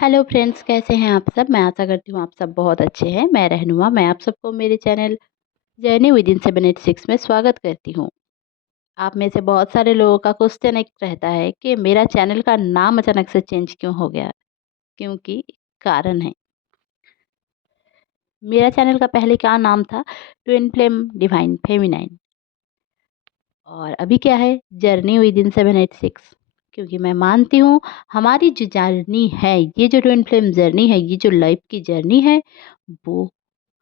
Hello friends, कैसे हैं आप सब? मैं आशा करती हूँ आप सब बहुत अच्छे हैं। मैं रहनुमा, मैं आप सबको मेरे चैनल जर्नी विद इन 786 में स्वागत करती हूँ। आप में से बहुत सारे लोगों का क्वेश्चन एक रहता है कि मेरा चैनल का नाम अचानक से चेंज क्यों हो गया? क्योंकि कारण है। मेरा चैनल का पहले क्या नाम था? Twin flame divine feminine. और अभी क्या है? Journey with in 786। क्योंकि मैं मानती हूँ हमारी जो जर्नी है, ये जो ट्विन फ्लेम जर्नी है, ये जो लाइफ की जर्नी है, वो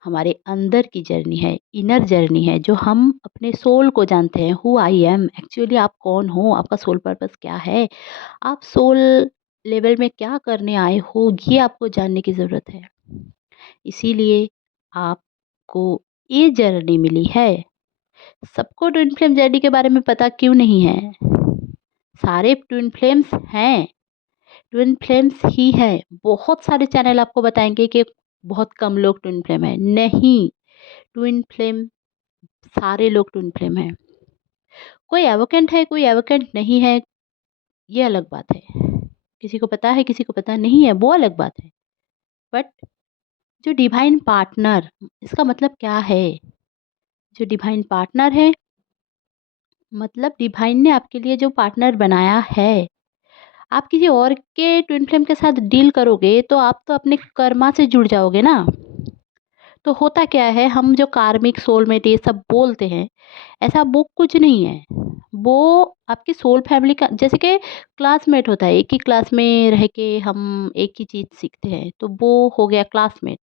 हमारे अंदर की जर्नी है, इनर जर्नी है, जो हम अपने सोल को जानते हैं। हु आई एम, एक्चुअली आप कौन हो, आपका सोल पर्पस क्या है, आप सोल लेवल में क्या करने आए हो, ये आपको जानने की ज़रूरत है। इसीलिए आपको ये जर्नी मिली है। सबको ट्विन फ्लेम जर्नी के बारे में पता क्यों नहीं है? सारे ट्विन फ्लेम्स हैं, ट्विन फ्लेम्स ही हैं। बहुत सारे चैनल आपको बताएंगे कि बहुत कम लोग ट्विन फ्लेम है। नहीं, ट्विन फ्लेम सारे लोग ट्विन फ्लेम हैं। कोई एवोकेंट है, कोई एवोकेंट नहीं है, ये अलग बात है। किसी को पता है, किसी को पता नहीं है, वो अलग बात है। बट जो डिवाइन पार्टनर, इसका मतलब क्या है? जो डिवाइन पार्टनर है, मतलब डिवाइन ने आपके लिए जो पार्टनर बनाया है, आप किसी और के ट्विन फ्लेम के साथ डील करोगे तो आप तो अपने कर्मा से जुड़ जाओगे ना। तो होता क्या है, हम जो कार्मिक सोलमेट ये सब बोलते हैं, ऐसा वो कुछ नहीं है। वो आपकी सोल फैमिली का, जैसे कि क्लासमेट होता है, एक ही क्लास में रह के हम एक ही चीज़ सीखते हैं, तो वो हो गया क्लासमेट।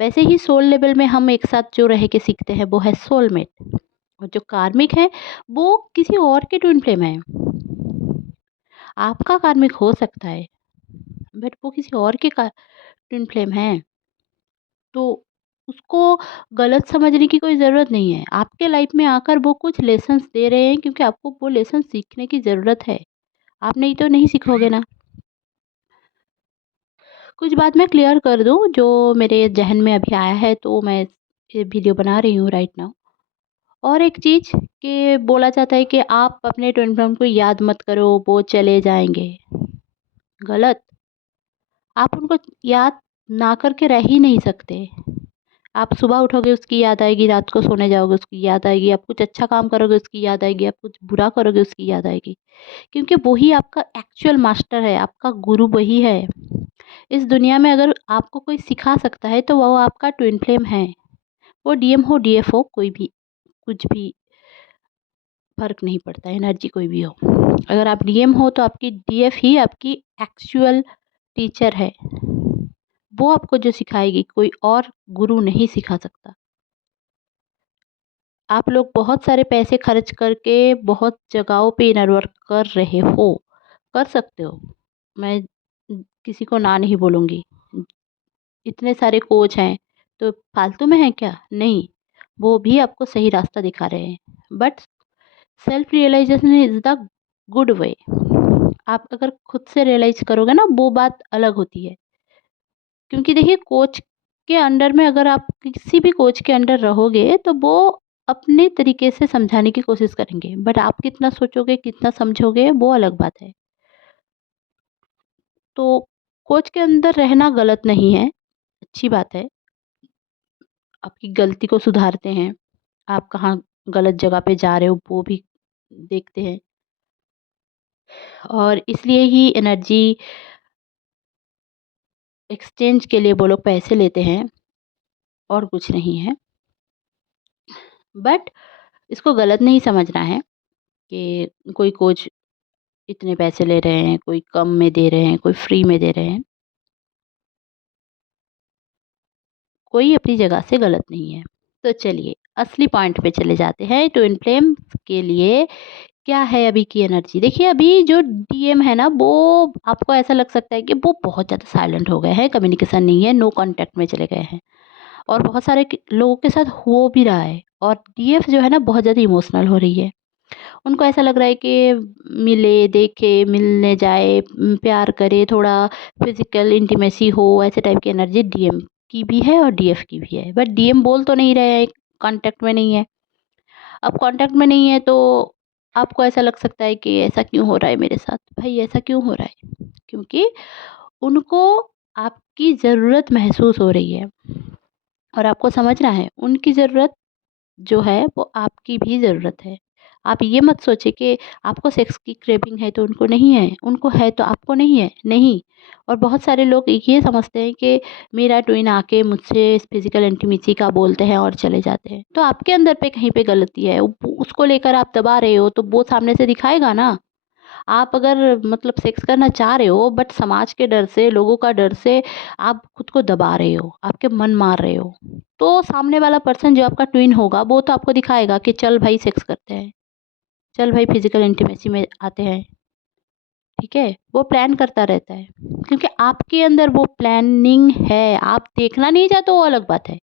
वैसे ही सोल लेवल में हम एक साथ जो रह के सीखते हैं, वो है सोलमेट। और जो कार्मिक है, वो किसी और के ट्विन फ्लेम है। आपका कार्मिक हो सकता है, बट वो किसी और के का ट्विन फ्लेम है। तो उसको गलत समझने की कोई ज़रूरत नहीं है। आपके लाइफ में आकर वो कुछ लेसन्स दे रहे हैं, क्योंकि आपको वो लेसन सीखने की ज़रूरत है। आप नहीं तो नहीं सीखोगे ना। कुछ बात मैं क्लियर कर दूँ जो मेरे ज़हन में अभी आया है, तो मैं ये वीडियो बना रही हूँ राइट नाउ। और एक चीज़ कि बोला जाता है कि आप अपने ट्विन फ्लेम को याद मत करो, वो चले जाएँगे। गलत। आप उनको याद ना करके रह ही नहीं सकते। आप सुबह उठोगे उसकी याद आएगी, रात को सोने जाओगे उसकी याद आएगी, आप कुछ अच्छा काम करोगे उसकी याद आएगी, आप कुछ बुरा करोगे उसकी याद आएगी। क्योंकि वही आपका एक्चुअल मास्टर है, आपका गुरु वही है। इस दुनिया में अगर आपको कोई सिखा सकता है तो वो आपका ट्विन फ्लेम है। वो डीएम हो, डीएफ हो, कोई भी, कुछ भी फ़र्क नहीं पड़ता, एनर्जी कोई भी हो। अगर आप डीएम हो तो आपकी डीएफ ही आपकी एक्चुअल टीचर है। वो आपको जो सिखाएगी, कोई और गुरु नहीं सिखा सकता। आप लोग बहुत सारे पैसे खर्च करके बहुत जगहों पे इनर वर्क कर रहे हो, कर सकते हो। मैं किसी को ना नहीं बोलूँगी। इतने सारे कोच हैं, तो फालतू में हैं क्या? नहीं, वो भी आपको सही रास्ता दिखा रहे हैं। But self realization is the good way. आप अगर खुद से रियलाइज़ करोगे ना, वो बात अलग होती है। क्योंकि देखिए, कोच के अंडर में अगर आप किसी भी कोच के अंडर रहोगे, तो वो अपने तरीके से समझाने की कोशिश करेंगे, बट आप कितना सोचोगे, कितना समझोगे, वो अलग बात है। तो कोच के अंदर रहना गलत नहीं है, अच्छी बात है। आपकी गलती को सुधारते हैं, आप कहाँ गलत जगह पे जा रहे हो वो भी देखते हैं। और इसलिए ही एनर्जी एक्सचेंज के लिए वो लोग पैसे लेते हैं, और कुछ नहीं है। बट इसको गलत नहीं समझना है कि कोई कोच इतने पैसे ले रहे हैं, कोई कम में दे रहे हैं, कोई फ्री में दे रहे हैं। कोई अपनी जगह से गलत नहीं है। तो चलिए असली पॉइंट पे चले जाते हैं। ट्विन फ्लेम के लिए क्या है अभी की एनर्जी? देखिए, अभी जो डीएम है ना, वो आपको ऐसा लग सकता है कि वो बहुत ज़्यादा साइलेंट हो गए हैं, कम्युनिकेशन नहीं है, नो कांटेक्ट में चले गए हैं। और बहुत सारे लोगों के साथ हो भी रहा है। और डीएफ जो है ना, बहुत ज़्यादा इमोशनल हो रही है। उनको ऐसा लग रहा है कि मिले, देखे, मिलने जाए, प्यार करे, थोड़ा फिज़िकल इंटीमेसी हो, ऐसे टाइप की एनर्जी डीएम की भी है और डीएफ की भी है। बट डीएम बोल तो नहीं रहे हैं, कॉन्टैक्ट में नहीं है। अब कॉन्टैक्ट में नहीं है तो आपको ऐसा लग सकता है कि ऐसा क्यों हो रहा है मेरे साथ? भाई ऐसा क्यों हो रहा है? क्योंकि उनको आपकी ज़रूरत महसूस हो रही है और आपको समझना है उनकी ज़रूरत जो है वो आपकी भी ज़रूरत है। आप ये मत सोचिए कि आपको सेक्स की क्रेविंग है तो उनको नहीं है, उनको है तो आपको नहीं है, नहीं। और बहुत सारे लोग ये समझते हैं कि मेरा ट्विन आके मुझसे फिज़िकल इंटीमेसी का बोलते हैं और चले जाते हैं। तो आपके अंदर पे कहीं पे गलती है, उसको लेकर आप दबा रहे हो तो वो सामने से दिखाएगा ना। आप अगर मतलब सेक्स करना चाह रहे हो बट समाज के डर से, लोगों का डर से आप खुद को दबा रहे हो, आपके मन मार रहे हो। तो सामने वाला पर्सन जो आपका ट्विन होगा वो तो आपको दिखाएगा कि चल भाई सेक्स करते हैं, चल भाई फिज़िकल इंटीमेसी में आते हैं, ठीक है? वो प्लान करता रहता है क्योंकि आपके अंदर वो प्लानिंग है, आप देखना नहीं चाहते वो अलग बात है।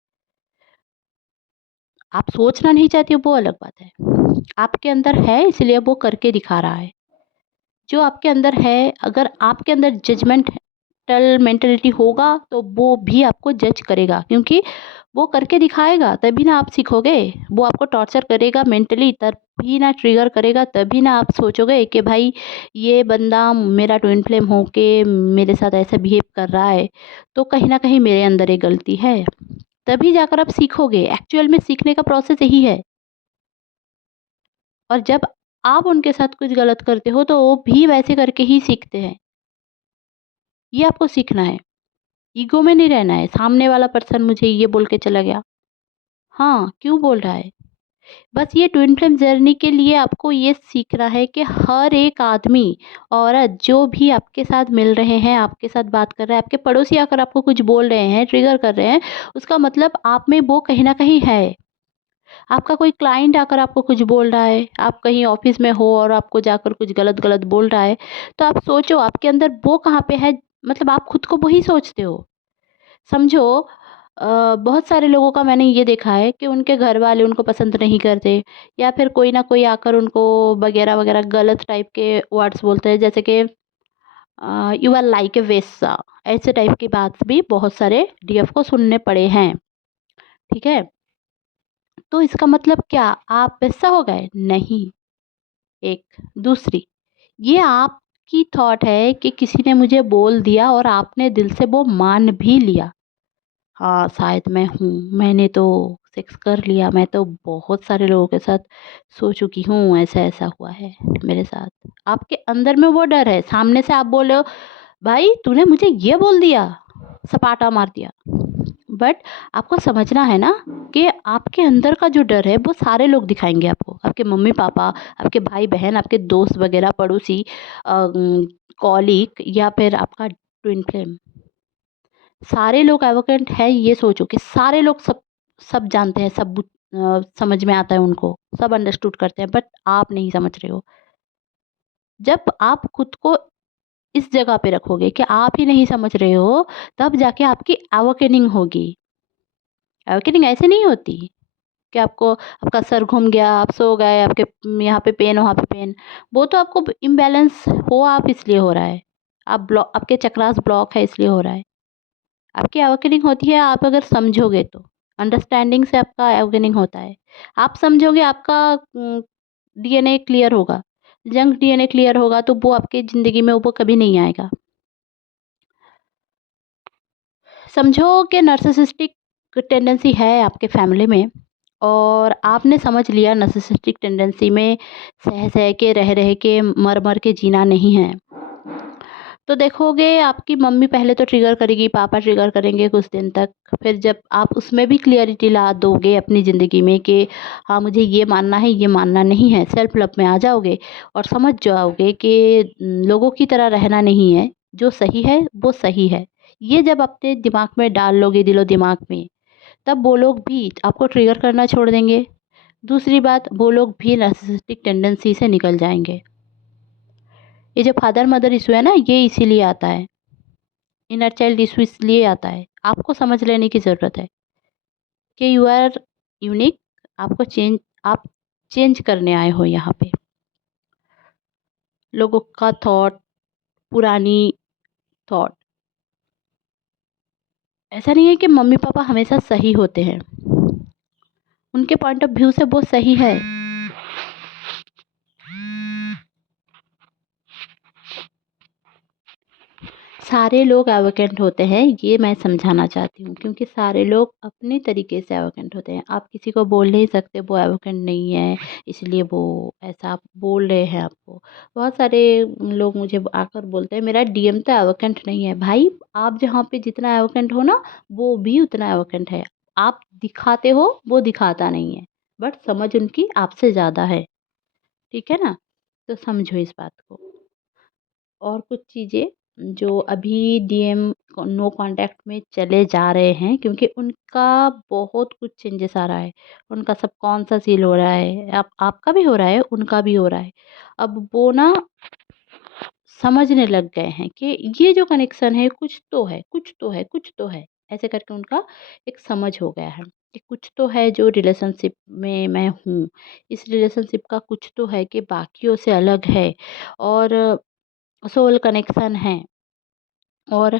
आप सोचना नहीं चाहते वो अलग बात है। आपके अंदर है इसलिए वो करके दिखा रहा है। जो आपके अंदर है, अगर आपके अंदर जजमेंटल मेंटालिटी होगा तो वो भी आपको जज करेगा क्योंकि वो करके दिखाएगा तभी ना आप सीखोगे। वो आपको टॉर्चर करेगा मेंटली तभी ना ट्रिगर करेगा, तभी ना आप सोचोगे कि भाई ये बंदा मेरा ट्विन फ्लेम होके मेरे साथ ऐसा बिहेव कर रहा है, तो कहीं न कहीं मेरे अंदर एक गलती है। तभी जाकर आप सीखोगे, एक्चुअल में सीखने का प्रोसेस यही है। और जब आप उनके साथ कुछ गलत करते हो तो वो भी वैसे करके ही सीखते हैं। ये आपको सीखना है। ईगो में नहीं रहना है, सामने वाला पर्सन मुझे ये बोल के चला गया। हाँ, क्यों बोल रहा है? बस ये ट्विन फ्लेम जर्नी के लिए आपको ये सीखना है कि हर एक आदमी, औरत जो भी आपके साथ मिल रहे हैं, आपके साथ बात कर रहा है, आपके पड़ोसी आकर आपको कुछ बोल रहे हैं, ट्रिगर कर रहे हैं, उसका मतलब आप में वो कहीं न कहीं है। आपका कोई क्लाइंट आकर आपको कुछ बोल रहा है, आप कहीं ऑफ़िस में हो और आपको जाकर कुछ गलत-गलत बोल रहा है, तो आप सोचो आपके अंदर वो कहाँ पे है, मतलब आप खुद को वही सोचते हो। समझो बहुत सारे लोगों का मैंने ये देखा है कि उनके घर वाले उनको पसंद नहीं करते या फिर कोई ना कोई आकर उनको वगैरह-वगैरह गलत टाइप के वर्ड्स बोलते हैं जैसे कि यू आर लाइक ए वेश्या, ऐसे टाइप की बात भी बहुत सारे डीएफ को सुनने पड़े हैं, ठीक है? तो इसका मतलब क्या आप वेश्या हो गए? नहीं। एक, दूसरी, ये आपकी थॉट है कि किसी ने मुझे बोल दिया और आपने दिल से वो मान भी लिया। हाँ, शायद मैं हूँ, मैंने तो सेक्स कर लिया, मैं तो बहुत सारे लोगों के साथ सो चुकी हूँ, ऐसा-ऐसा हुआ है मेरे साथ। आपके अंदर में वो डर है, सामने से आप बोले हो, "भाई तूने मुझे ये बोल दिया?" सपाटा मार दिया। बट आपको समझना है ना कि आपके अंदर का जो डर है वो सारे लोग दिखाएँगे आपको। आपके मम्मी-पापा, आपके भाई-बहन, आपके दोस्त वगैरह, पड़ोसी कॉलीग या फिर आपका ट्विन फ्लेम। सारे लोग एवोकेंट हैं ये सोचो कि सारे लोग सब सब जानते हैं, समझ में आता है उनको, सब अंडरस्टूड करते हैं बट आप नहीं समझ रहे हो। जब आप खुद को इस जगह पे रखोगे कि आप ही नहीं समझ रहे हो, तब जाके आपकी अवेकनिंग होगी। अवेकनिंग ऐसे नहीं होती कि आपको आपका सर घूम गया, आप सो गए, आपके यहाँ पे पेन, वहाँ पे पेन। वो तो आपको इम्बैलेंस हो आप इसलिए हो रहा है। आपके चक्रास ब्लॉक है इसलिए हो रहा है। आपकी अवेकनिंग होती है आप अगर समझोगे तो। अंडरस्टैंडिंग से आपका अवेकनिंग होता है। आप समझोगे आपका डीएनए क्लियर होगा। जंक डीएनए क्लियर होगा तो वो आपकी ज़िंदगी में वो कभी नहीं आएगा। समझो कि नार्सिसिस्टिक टेंडेंसी है आपके फैमिली में और आपने समझ लिया नार्सिसिस्टिक टेंडेंसी में सह-सह के, रह-रह के, मर-मर के जीना नहीं है। तो देखोगे आपकी मम्मी पहले तो ट्रिगर करेगी, पापा ट्रिगर करेंगे कुछ दिन तक, फिर जब आप उसमें भी क्लियरिटी ला दोगे अपनी ज़िंदगी में कि हाँ, मुझे ये मानना है, ये मानना नहीं है, सेल्फ लव में आ जाओगे और समझ जाओगे कि लोगों की तरह रहना नहीं है, जो सही है, वो सही है। ये जब अपने दिमाग में डाल लोगे दिलो-दिमाग में, तब वो लोग भी आपको ट्रिगर करना छोड़ देंगे। दूसरी बात, वो लोग भी नार्सिसिस्टिक टेंडेंसी से निकल जाएँगे। ये जो फादर-मदर इश्यू है ना, ये इसीलिए आता है। इनर चाइल्ड इश्यू इसलिए आता है। आपको समझ लेने की ज़रूरत है कि यू आर यूनिक, आपको आप चेंज करने आए हो यहाँ पे। लोगों का थॉट, पुरानी थॉट, ऐसा नहीं है कि मम्मी-पापा हमेशा सही होते हैं। उनके पॉइंट ऑफ व्यू से वो सही है। सारे लोग एरोगेंट होते हैं, ये मैं समझाना चाहती हूँ, क्योंकि सारे लोग अपने तरीके से एरोगेंट होते हैं। आप किसी को बोल नहीं सकते वो एरोगेंट नहीं है, इसलिए वो ऐसा आप बोल रहे हैं आपको। बहुत सारे लोग मुझे आकर बोलते हैं मेरा डीएम तो एरोगेंट नहीं है। भाई, आप जहाँ पे जितना एरोगेंट हो ना, वो भी उतना एरोगेंट है। आप दिखाते हो, वो दिखाता नहीं है, बट समझ उनकी आपसे ज़्यादा है। ठीक है ना? तो समझो इस बात को। और कुछ चीज़ें जो अभी डीएम नो कॉन्टैक्ट में चले जा रहे हैं, क्योंकि उनका बहुत कुछ चेंजेस आ रहा है। उनका सब कौन-सा सील हो रहा है, आपका भी हो रहा है, उनका भी हो रहा है। अब वो ना समझने लग गए हैं कि ये जो कनेक्शन है कुछ तो है, कुछ तो है, कुछ तो है। ऐसे करके उनका एक समझ हो गया है कि कुछ तो है जो रिलेशनशिप में मैं हूँ। इस रिलेशनशिप का कुछ तो है कि बाकियों से अलग है और सोल कनेक्शन है। और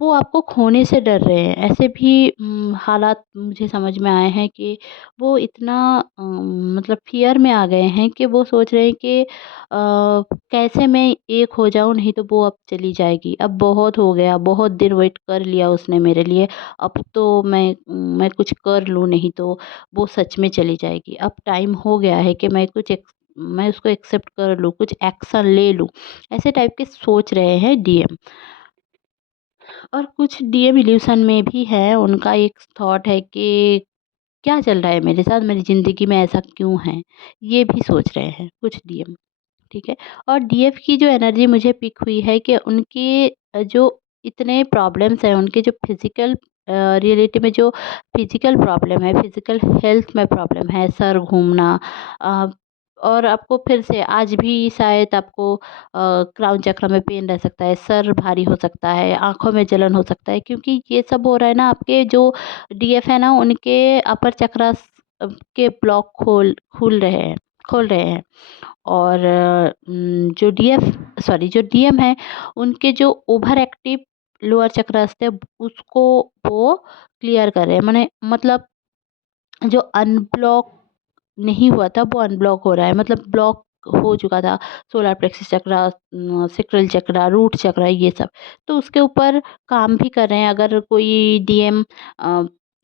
वो आपको खोने से डर रहे हैं। ऐसे भी हालात मुझे समझ में आए हैं कि वो इतना मतलब फ़ियर में आ गए हैं कि वो सोच रहे हैं कि कैसे मैं एक हो जाऊँ, नहीं तो वो अब चली जाएगी। अब बहुत हो गया, बहुत दिन वेट कर लिया उसने मेरे लिए, अब तो मैं कुछ कर लूँ, नहीं तो वो सच में चली जाएगी। अब टाइम हो गया है कि मैं उसको एक्सेप्ट कर लूँ, कुछ एक्शन ले लूँ। ऐसे टाइप के सोच रहे हैं डीएम। और कुछ डीएम इल्यूशन में भी है, उनका एक थॉट है कि क्या चल रहा है मेरे साथ, मेरी ज़िंदगी में ऐसा क्यों है? ये भी सोच रहे हैं कुछ डीएम, ठीक है? और डीएफ की जो एनर्जी मुझे पिक हुई है कि उनके जो इतने प्रॉब्लम्स हैं, उनके जो फिज़िकल रियलिटी में जो फिज़िकल प्रॉब्लम है, फिज़िकल हेल्थ में प्रॉब्लम है, सर घूमना, अ, और आपको फिर से आज भी शायद आपको क्राउन चक्र में पेन रह सकता है, सर भारी हो सकता है, आँखों में जलन हो सकता है, क्योंकि ये सब हो रहा है ना, आपके जो डीएफ है ना, उनके अपर चक्रास के ब्लॉक खुल रहे हैं, खोल रहे हैं। और जो डीएम है, उनके जो ओवर एक्टिव लोअर चक्रास थे, उसको वो क्लियर कर रहे हैं। माने मतलब जो अनब्लॉक नहीं हुआ था वो अनब्लॉक हो रहा है, मतलब ब्लॉक हो चुका था सोलर प्लेक्सस चक्रा, सेक्रल चक्रा, रूट चक्रा, ये सब। तो उसके ऊपर काम भी कर रहे हैं। अगर कोई डीएम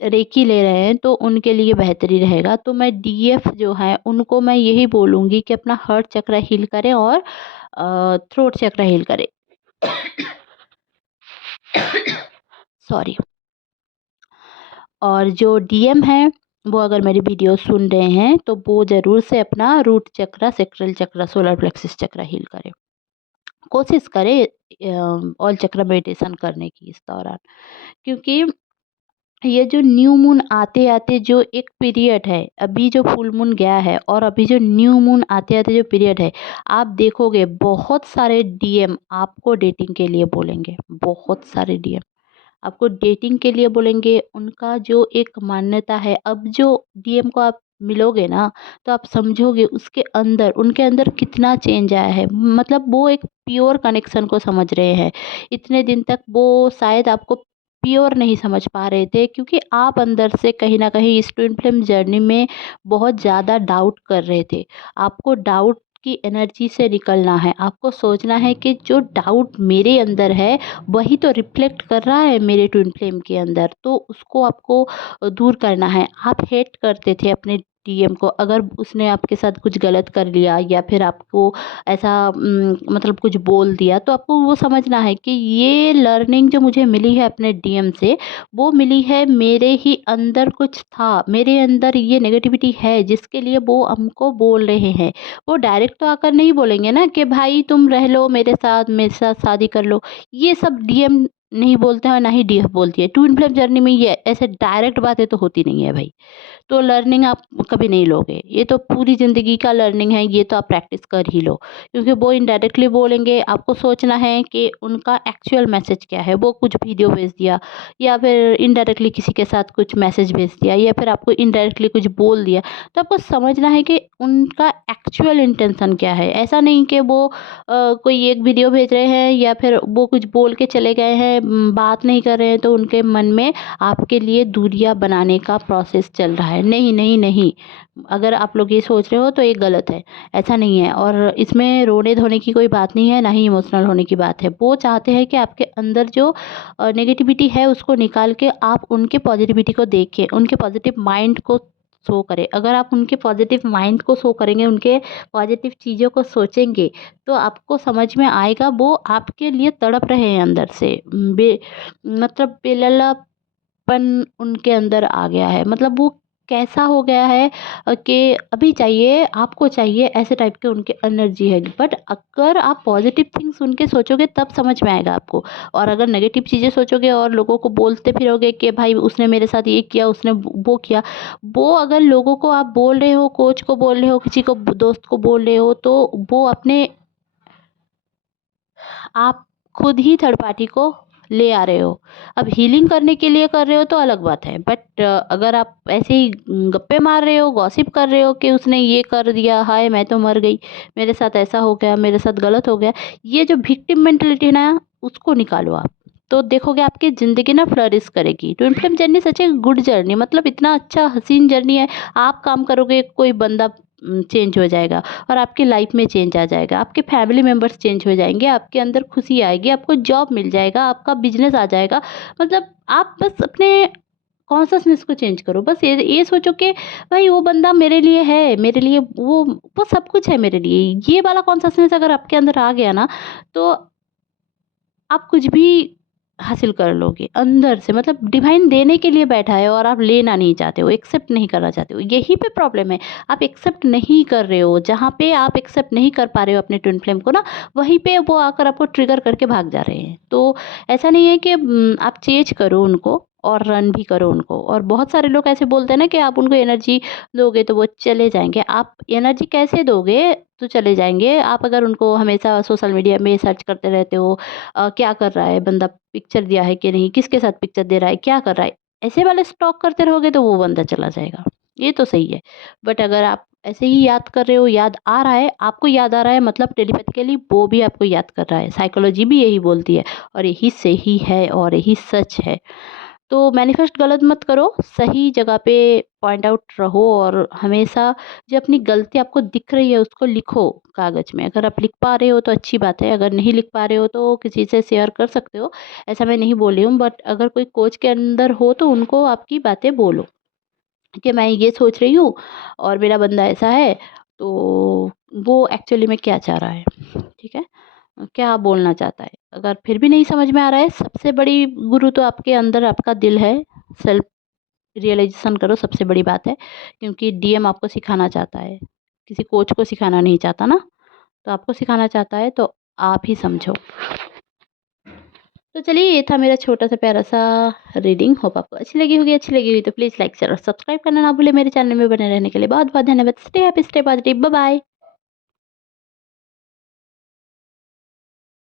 रेकी ले रहे हैं तो उनके लिए बेहतरी रहेगा। तो मैं डीएफ जो है उनको मैं यही बोलूँगी कि अपना हार्ट चक्र हील करें और थ्रोट चक्र हील करें। सॉरी। और जो डीएम हैं, वो अगर मेरी वीडियो सुन रहे हैं तो वो ज़रूर से अपना रूट चक्र, सेक्रल चक्र, सोलर प्लेक्सस चक्र हील करें। कोशिश करें ऑल चक्र मेडिटेशन करने की इस दौरान, क्योंकि ये जो न्यू मून आते-आते जो एक पीरियड है, अभी जो फुल मून गया है और अभी जो न्यू मून आते-आते जो पीरियड है, आप देखोगे बहुत सारे डीएम आपको डेटिंग के लिए बोलेंगे, बहुत सारे डीएम। आपको डेटिंग के लिए बोलेंगे, उनका जो एक मान्यता है, अब जो डीएम को आप मिलोगे ना, तो आप समझोगे उसके अंदर, उनके अंदर कितना चेंज आया है। मतलब वो एक प्योर कनेक्शन को समझ रहे हैं। इतने दिन तक वो शायद आपको प्योर नहीं समझ पा रहे थे, क्योंकि आप अंदर से कहीं न कहीं इस ट्विन फ्लेम जर्नी में बहुत ज़्यादा डाउट कर रहे थे। आपको डाउट की एनर्जी से निकलना है। आपको सोचना है कि जो डाउट मेरे अंदर है, वही तो रिफ्लेक्ट कर रहा है मेरे ट्विन फ्लेम के अंदर, तो उसको आपको दूर करना है। आप हेट करते थे अपने डीएम को, अगर उसने आपके साथ कुछ गलत कर लिया या फिर आपको ऐसा मतलब कुछ बोल दिया, तो आपको वो समझना है कि ये लर्निंग जो मुझे मिली है अपने डीएम से, वो मिली है मेरे ही अंदर कुछ था, मेरे अंदर ये नेगेटिविटी है जिसके लिए वो हमको बोल रहे हैं। वो डायरेक्ट तो आकर नहीं बोलेंगे ना कि भाई तुम रह लो मेरे साथ शादी कर लो। ये सब डीएम नहीं बोलते हैं और ना ही डीएफ बोलती है। ट्विन फ्लेम जर्नी में ये ऐसे डायरेक्ट बातें तो होती नहीं है भाई। तो लर्निंग आप कभी नहीं लोगे। ये तो पूरी ज़िंदगी का लर्निंग है, ये तो आप प्रैक्टिस कर ही लो। क्योंकि वो इनडायरेक्टली बोलेंगे, आपको सोचना है कि उनका एक्चुअल मैसेज क्या है। वो कुछ वीडियो भेज दिया या फिर इनडायरेक्टली किसी के साथ कुछ मैसेज भेज दिया या फिर आपको इनडायरेक्टली कुछ बोल दिया, तो आपको समझना है कि उनका एक्चुअल इंटेंशन क्या है। ऐसा नहीं कि वो कोई एक वीडियो भेज रहे हैं या फिर वो कुछ बोल के चले गए हैं, बात नहीं कर रहे हैं तो उनके मन में आपके लिए दूरियां बनाने का प्रोसेस चल रहा है। नहीं, नहीं, नहीं। अगर आप लोग ये सोच रहे हो तो ये गलत है, ऐसा नहीं है। और इसमें रोने-धोने की कोई बात नहीं है, ना ही इमोशनल होने की बात है। वो चाहते हैं कि आपके अंदर जो नेगेटिविटी है उसको निकाल के आप उनके पॉजिटिविटी को देखें, उनके पॉजिटिव माइंड को शो करें। अगर आप उनके पॉजिटिव माइंड को शो करेंगे, उनके पॉजिटिव चीज़ों को सोचेंगे, तो आपको समझ में आएगा वो आपके लिए तड़प रहे हैं अंदर से। मतलब बेललापन उनके अंदर आ गया है। मतलब वो कैसा हो गया है कि अभी चाहिए, आपको चाहिए, ऐसे टाइप के उनकी एनर्जी है। बट अगर आप पॉजिटिव थिंग्स सुन के सोचोगे तब समझ में आएगा आपको। और अगर नेगेटिव चीज़ें सोचोगे और लोगों को बोलते फिरोगे कि भाई उसने मेरे साथ ये किया, उसने वो किया। वो अगर लोगों को आप बोल रहे हो, कोच को बोल रहे हो, किसी को दोस्त को बोल रहे हो, तो वो अपने आप खुद ही थर्ड पार्टी को ले आ रहे हो। अब हीलिंग करने के लिए कर रहे हो तो अलग बात है, बट अगर आप ऐसे ही गप्पे मार रहे हो, गॉसिप कर रहे हो कि उसने ये कर दिया, हाय मैं तो मर गई, मेरे साथ ऐसा हो गया, मेरे साथ गलत हो गया, ये जो विक्टिम मेंटालिटी है ना, उसको निकालो आप। तो देखोगे आपकी ज़िंदगी ना फ्लरिश करेगी। Twin flame journey such a good journey, मतलब इतना अच्छा हसीन जर्नी है। आप काम करोगे, कोई बंदा चेंज हो जाएगा और आपकी लाइफ में चेंज आ जाएगा, आपके फैमिली मेंबर्स चेंज हो जाएंगे, आपके अंदर खुशी आएगी, आपको जॉब मिल जाएगा, आपका बिजनेस आ जाएगा। मतलब आप बस अपने कॉन्शसनेस को चेंज करो। बस ये सोचो कि भाई वो बंदा मेरे लिए है, मेरे लिए वो सब कुछ है मेरे लिए। ये वाला कॉन्शसनेस अगर आपके अंदर आ गया ना, तो आप कुछ भी हासिल कर लोगे अंदर से। मतलब डिवाइन देने के लिए बैठा है और आप लेना नहीं चाहते हो, एक्सेप्ट नहीं करना चाहते हो। यही पे प्रॉब्लम है, आप एक्सेप्ट नहीं कर रहे हो। जहाँ पे आप एक्सेप्ट नहीं कर पा रहे हो अपने ट्विन फ्लेम को ना, वहीं पे वो आकर आपको ट्रिगर करके भाग जा रहे हैं। तो ऐसा नहीं है कि आप चेंज करो उनको और रन भी करो उनको। और बहुत सारे लोग ऐसे बोलते हैं ना कि आप उनको एनर्जी दोगे तो वो चले जाएंगे। आप एनर्जी कैसे दोगे तो चले जाएंगे? आप अगर उनको हमेशा सोशल मीडिया में सर्च करते रहते हो, क्या कर रहा है बंदा, पिक्चर दिया है कि नहीं, किसके साथ पिक्चर दे रहा है, क्या कर रहा है, ऐसे वाले स्टॉक करते रहोगे तो वो बंदा चला जाएगा। ये तो सही है। बट अगर आप ऐसे ही याद कर रहे हो, याद आ रहा है, आपको याद आ रहा है, मतलब टेलीपैथिकली वो भी आपको याद कर रहा है। साइकोलॉजी भी यही बोलती है और यही सही है और यही सच है। तो मैनिफेस्ट गलत मत करो, सही जगह पे पॉइंट आउट रहो। और हमेशा जो अपनी गलती आपको दिख रही है उसको लिखो कागज में। अगर आप लिख पा रहे हो तो अच्छी बात है, अगर नहीं लिख पा रहे हो तो किसी से शेयर कर सकते हो। ऐसा मैं नहीं बोल रही हूँ, बट अगर कोई कोच के अंदर हो तो उनको आपकी बातें बोलो कि मैं ये सोच रही हूँ और मेरा बंदा ऐसा है, तो वो एक्चुअली में क्या चाह रहा है, ठीक है? क्या बोलना चाहता है। अगर फिर भी नहीं समझ में आ रहा है, सबसे बड़ी गुरु तो आपके अंदर आपका दिल है। सेल्फ रियलाइज़ेशन करो, सबसे बड़ी बात है। क्योंकि डीएम आपको सिखाना चाहता है, किसी कोच को सिखाना नहीं चाहता ना, तो आपको सिखाना चाहता है, तो आप ही समझो। तो चलिए, ये था मेरा छोटा-सा प्यारा-सा रीडिंग। होप आपको अच्छी लगी होगी। अच्छी लगी हुई तो प्लीज़ लाइक, शेयर और सब्सक्राइब करना ना भूलें। मेरे चैनल में बने रहने के लिए बहुत-बहुत धन्यवाद। Stay happy, stay positive. Bye bye.